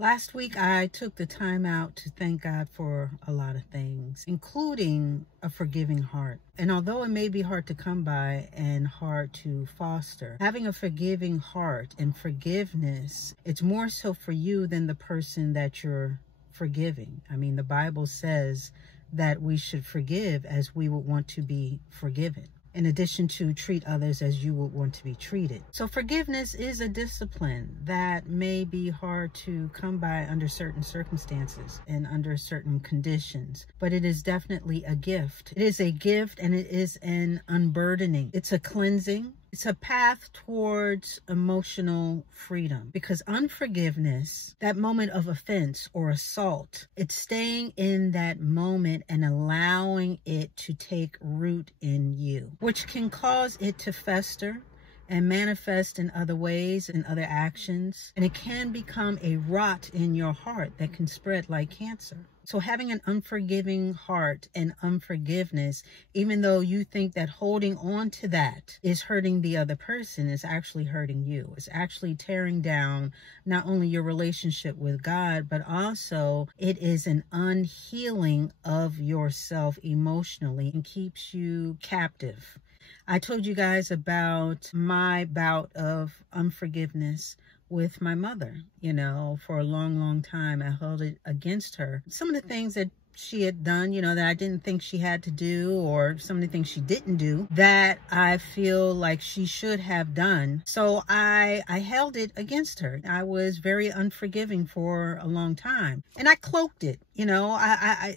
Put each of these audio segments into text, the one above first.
Last week, I took the time out to thank God for a lot of things, including a forgiving heart. And although it may be hard to come by and hard to foster, having a forgiving heart and forgiveness, it's more so for you than the person that you're forgiving. I mean, the Bible says that we should forgive as we would want to be forgiven, in addition to treat others as you would want to be treated. So forgiveness is a discipline that may be hard to come by under certain circumstances and under certain conditions, but it is definitely a gift. It is a gift, and it is an unburdening. It's a cleansing. It's a path towards emotional freedom, because unforgiveness, that moment of offense or assault, it's staying in that moment and allowing it to take root in you, which can cause it to fester and manifest in other ways and other actions. And it can become a rot in your heart that can spread like cancer. So having an unforgiving heart and unforgiveness, even though you think that holding on to that is hurting the other person, is actually hurting you. It's actually tearing down not only your relationship with God, but also it is an unhealing of yourself emotionally and keeps you captive. I told you guys about my bout of unforgiveness with my mother. You know, for a long time, I held it against her. Some of the things that she had done, you know, that I didn't think she had to do, or some of the things she didn't do that I feel like she should have done. So I held it against her. I was very unforgiving for a long time, and I cloaked it. You know,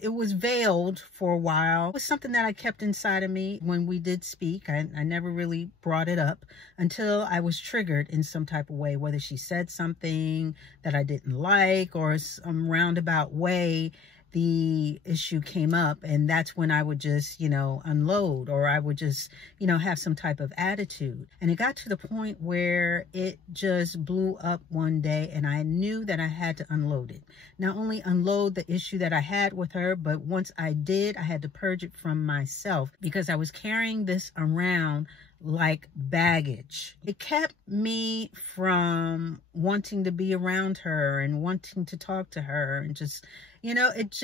it was veiled for a while. It was something that I kept inside of me. When we did speak, I never really brought it up until I was triggered in some type of way, whether she said something that I didn't like or some roundabout way the issue came up, and that's when I would just, you know, unload, or I would just, you know, have some type of attitude. And it got to the point where it just blew up one day, and I knew that I had to unload it. Not only unload the issue that I had with her, but once I did, I had to purge it from myself, because I was carrying this around like baggage. It kept me from wanting to be around her and wanting to talk to her, and just, you know, it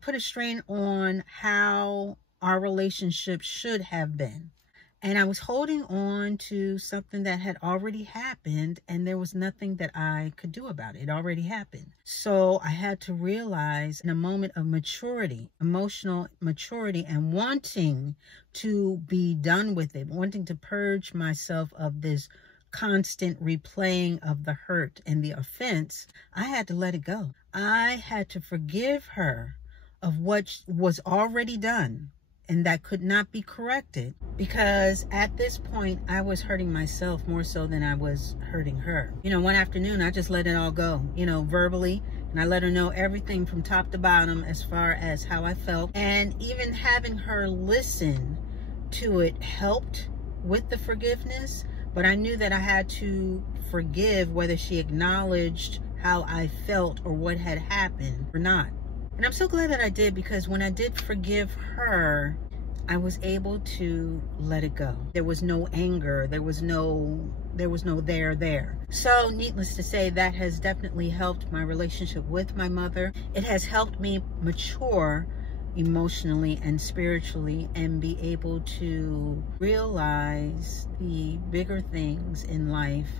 put a strain on how our relationship should have been. And I was holding on to something that had already happened, and there was nothing that I could do about it. It already happened. So I had to realize, in a moment of maturity, emotional maturity, and wanting to be done with it, wanting to purge myself of this constant replaying of the hurt and the offense, I had to let it go. I had to forgive her of what was already done and that could not be corrected, because at this point I was hurting myself more so than I was hurting her. You know, one afternoon I just let it all go, you know, verbally, and I let her know everything from top to bottom as far as how I felt. And even having her listen to it helped with the forgiveness, but I knew that I had to forgive whether she acknowledged how I felt or what had happened or not. And I'm so glad that I did, because when I did forgive her, I was able to let it go. There was no anger. There was no there. So needless to say, that has definitely helped my relationship with my mother. It has helped me mature emotionally and spiritually, and be able to realize the bigger things in life,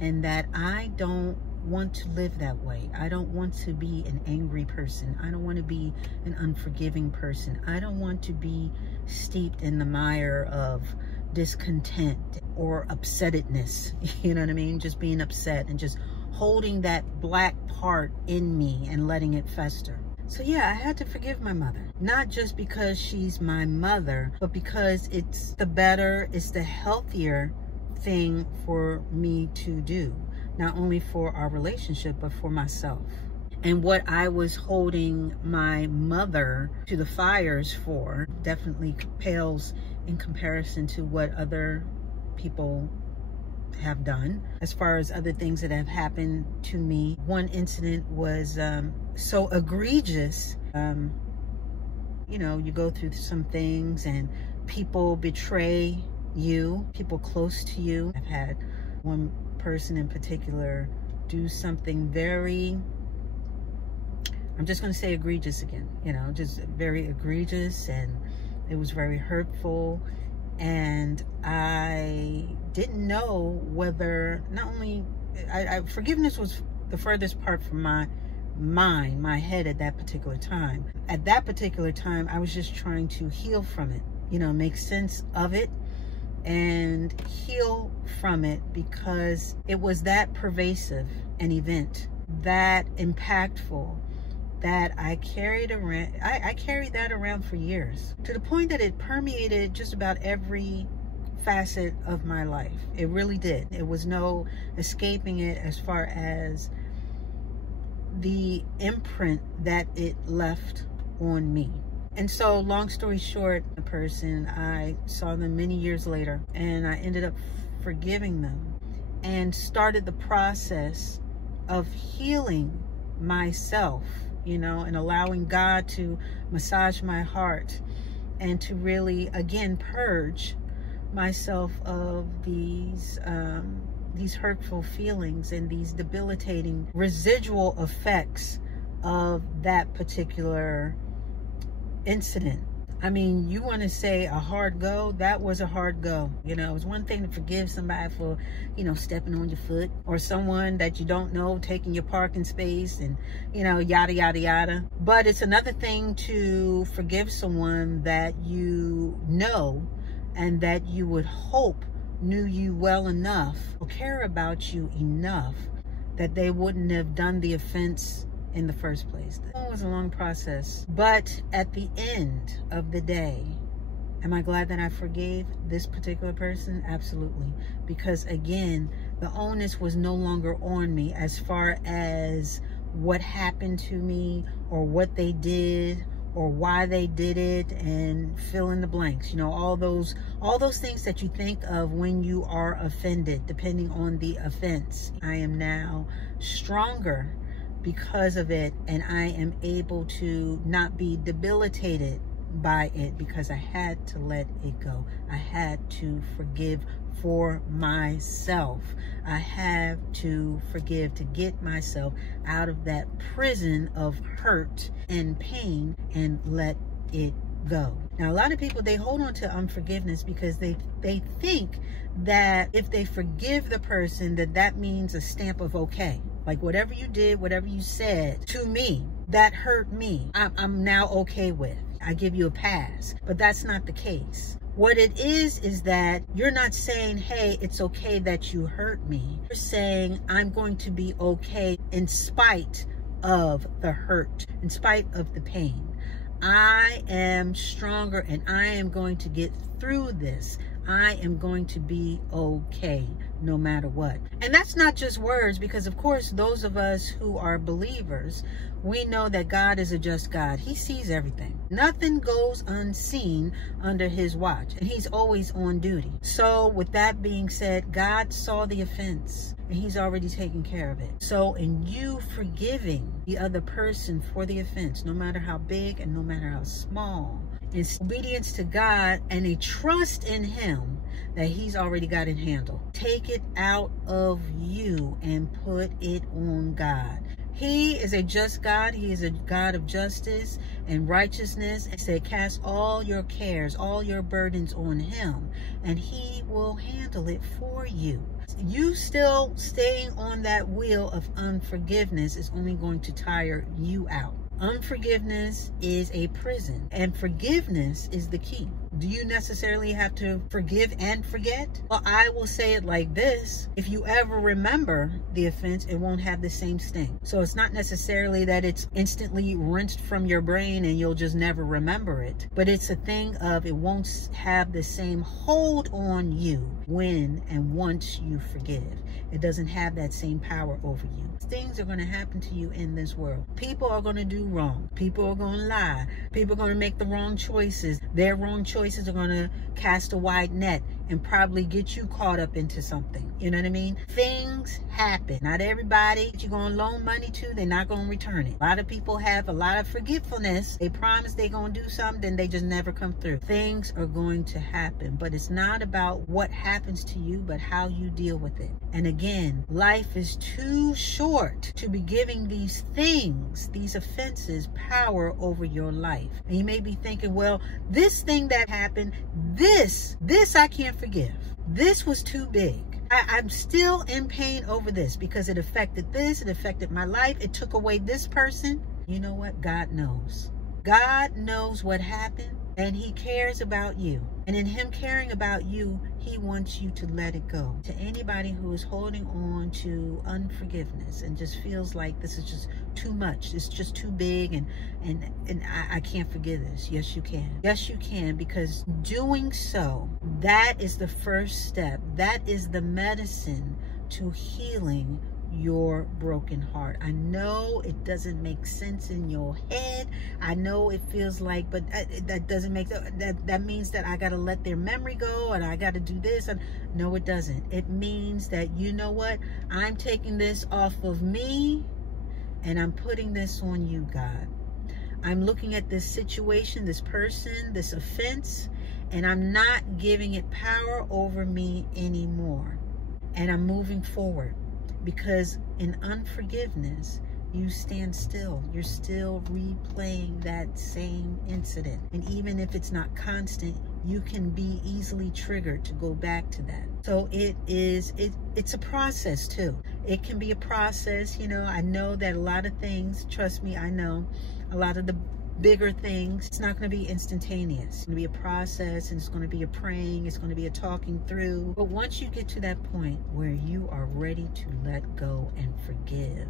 and that I don't want to live that way. I don't want to be an angry person. I don't want to be an unforgiving person. I don't want to be steeped in the mire of discontent or upsettedness. You know what I mean? Just being upset and just holding that black part in me and letting it fester. So yeah, I had to forgive my mother. Not just because she's my mother, but because it's the better, it's the healthier thing for me to do. Not only for our relationship, but for myself. And what I was holding my mother to the fires for definitely pales in comparison to what other people have done. As far as other things that have happened to me, one incident was so egregious. You know, you go through some things and people betray you, people close to you. I've had one person in particular do something very I'm just going to say egregious again, you know, just very egregious, and it was very hurtful. And I didn't know whether, not only, forgiveness was the furthest part from my mind, my head at that particular time. At that particular time, I was just trying to heal from it, you know, make sense of it and heal from it, because it was that pervasive an event, that impactful, that I carried around. I carried that around for years, to the point that it permeated just about every facet of my life. It really did. It was no escaping it as far as the imprint that it left on me. And so, long story short, the person, I saw them many years later, and I ended up forgiving them and started the process of healing myself, you know, and allowing God to massage my heart and to really, again, purge myself of these hurtful feelings and these debilitating residual effects of that particular incident. I mean, you want to say a hard go? That was a hard go. You know, it was one thing to forgive somebody for, you know, stepping on your foot, or someone that you don't know taking your parking space, and, you know, yada, yada, yada. But it's another thing to forgive someone that you know and that you would hope knew you well enough or care about you enough that they wouldn't have done the offense in the first place. It was a long process, but at the end of the day, am I glad that I forgave this particular person? Absolutely. Because again, the onus was no longer on me as far as what happened to me or what they did or why they did it, and fill in the blanks. You know, all those things that you think of when you are offended, depending on the offense. I am now stronger because of it, and I am able to not be debilitated by it, because I had to let it go. I had to forgive for myself. I have to forgive to get myself out of that prison of hurt and pain and let it go. Now, a lot of people, they hold on to unforgiveness because they think that if they forgive the person, that means a stamp of okay. Like, whatever you did, whatever you said to me, that hurt me, I'm now okay with. I give you a pass. But that's not the case. What it is that you're not saying, hey, it's okay that you hurt me. You're saying, I'm going to be okay in spite of the hurt, in spite of the pain. I am stronger, and I am going to get through this. I am going to be okay no matter what. And that's not just words, because of course, those of us who are believers, we know that God is a just God. He sees everything. Nothing goes unseen under his watch, and he's always on duty. So with that being said, God saw the offense, and he's already taken care of it. So in you forgiving the other person for the offense, no matter how big and no matter how small, it's obedience to God and a trust in him that he's already got it handled. Take it out of you and put it on God. He is a just God. He is a God of justice and righteousness. And said, cast all your cares, all your burdens on him, and he will handle it for you. You still staying on that wheel of unforgiveness is only going to tire you out. Unforgiveness is a prison, and forgiveness is the key. Do you necessarily have to forgive and forget? Well, I will say it like this. If you ever remember the offense, it won't have the same sting. So it's not necessarily that it's instantly rinsed from your brain and you'll just never remember it. But it's a thing of it won't have the same hold on you when and once you forgive. It doesn't have that same power over you. Things are going to happen to you in this world. People are going to do wrong. People are going to lie. People are going to make the wrong choices. Their wrong choices are going to cast a wide net and probably get you caught up into something. You know what I mean? Things happen. Not everybody that you're going to loan money to, they're not going to return it. A lot of people have a lot of forgetfulness. They promise they're going to do something, then they just never come through. Things are going to happen, but it's not about what happens to you, but how you deal with it. And again, life is too short to be giving these things, these offenses, power over your life. And you may be thinking, well, this thing that happened, this I can't forgive. This was too big. I'm still in pain over this because it affected this, it affected my life, it took away this person. You know what? God knows. God knows what happened, and he cares about you. And in him caring about you, he wants you to let it go. To anybody who is holding on to unforgiveness and just feels like this is just too much, it's just too big, and I can't forgive this. Yes, you can. Yes, you can, because doing so, that is the first step. That is the medicine to healing your broken heart. I know it doesn't make sense in your head. I know it feels like, but that doesn't make that means that I got to let their memory go and I got to do this. And no, it doesn't. It means that, you know what, I'm taking this off of me and I'm putting this on you, God. I'm looking at this situation, this person, this offense, and I'm not giving it power over me anymore. And I'm moving forward. Because in unforgiveness, you stand still. You're still replaying that same incident. And even if it's not constant, you can be easily triggered to go back to that. So it's a process too. It can be a process. You know, I know that a lot of things, trust me, I know a lot of the bigger things, it's not going to be instantaneous. It's going to be a process, and it's going to be a praying, it's going to be a talking through. But once you get to that point where you are ready to let go and forgive,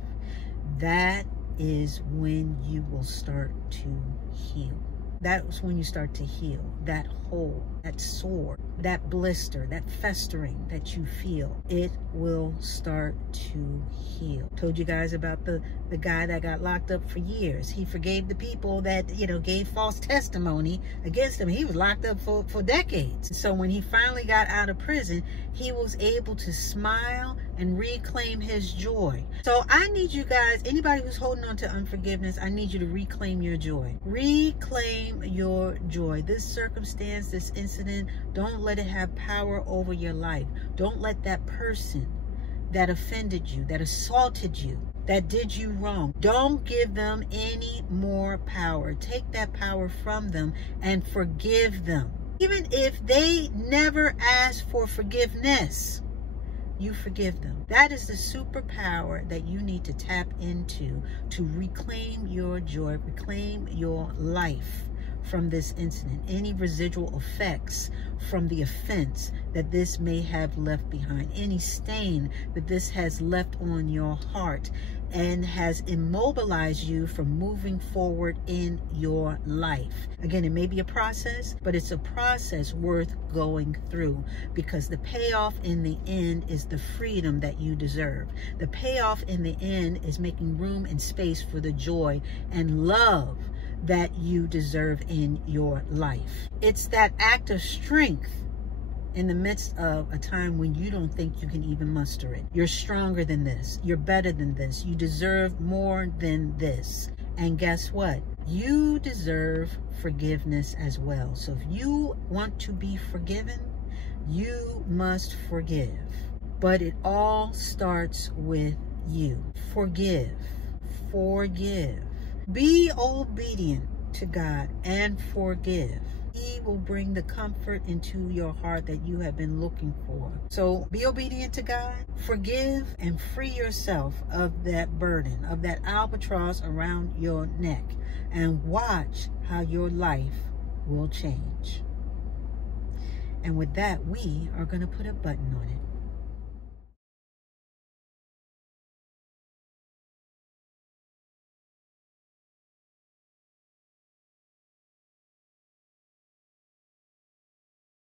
that is when you will start to heal. That's when you start to heal. That hole, that sore, that blister, that festering that you feel, it will start to heal. Told you guys about the guy that got locked up for years. He forgave the people that, you know, gave false testimony against him. He was locked up for decades. So when he finally got out of prison, he was able to smile and reclaim his joy. So I need you guys, anybody who's holding on to unforgiveness, I need you to reclaim your joy. Reclaim your joy. This circumstance, this incident, don't let it have power over your life. Don't let that person that offended you, that assaulted you, that did you wrong, don't give them any more power. Take that power from them and forgive them. Even if they never ask for forgiveness, you forgive them. That is the superpower that you need to tap into to reclaim your joy, reclaim your life from this incident. Any residual effects from the offense that this may have left behind, any stain that this has left on your heart and has immobilized you from moving forward in your life. Again, it may be a process, but it's a process worth going through, because the payoff in the end is the freedom that you deserve. The payoff in the end is making room and space for the joy and love that you deserve in your life. It's that act of strength in the midst of a time when you don't think you can even muster it. You're stronger than this. You're better than this. You deserve more than this. And guess what? You deserve forgiveness as well. So if you want to be forgiven, you must forgive. But it all starts with you. Forgive. Forgive. Be obedient to God and forgive. He will bring the comfort into your heart that you have been looking for. So be obedient to God, forgive, and free yourself of that burden, of that albatross around your neck, and watch how your life will change. And with that, we are going to put a button on it.